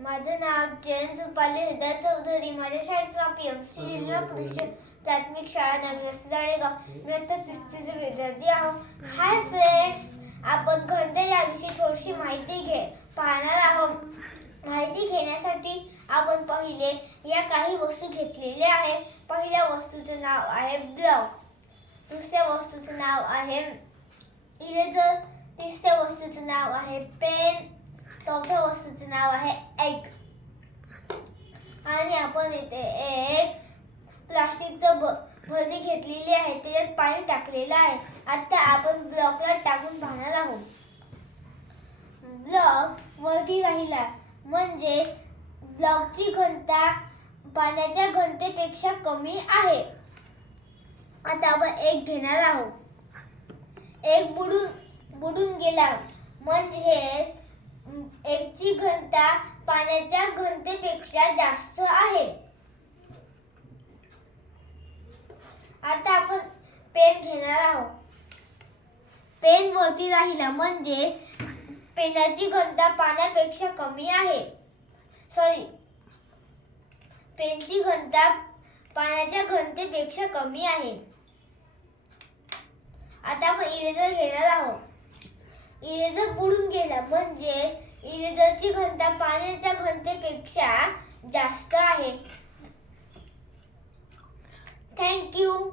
माझं नाव जयंत रुपाली हृदय चौधरी. माझ्या शाळेचा PMC जिल्हा परिषद प्राथमिक शाळा नवी वसई-जाळेगाव. मी आता तिसरीचे विद्यार्थी आहोत. हाय फ्रेंड्स, आपण गंध याविषयी थोडीशी माहिती पाहणार आहोत. माहिती घेण्यासाठी आपण पहिले या काही वस्तू घेतलेल्या आहेत. पहिल्या वस्तूचे नाव आहे ब्लॉक, दुसऱ्या वस्तूचे नाव आहे इरेजर, तिसऱ्या वस्तूचे नाव आहे पेन, चौथ्या वस्तूचे नाव आहे एग. आणि आपण इथे एक प्लास्टिकचं भरणी घेतलेली आहे, त्याच्यात पाणी टाकलेलं आहे. आता आपण ब्लॉकला टाकून पाहणार आहोत. ब्लॉक वरती राहिला म्हणजे ब्लॉकची घनता पाण्याच्या घनतेपेक्षा कमी आहे. आता आपण एक घेणार आहोत. एक बुडून गेला म्हणजे एकची घनता पाण्याच्या घनतेपेक्षा जास्त आहे. आता आपण पेन घेणार आहोत. पेन वरती राहिला म्हणजे पेनाची घनता पाण्यापेक्षा कमी आहे. पेनची घनता पाण्याच्या घनतेपेक्षा कमी आहे. आता आपण इरेजर घेणार आहोत. इरेजर बुडून गेला म्हणजे इरेजरची घनता पाण्याच्या घनतेपेक्षा जास्त आहे. Thank you.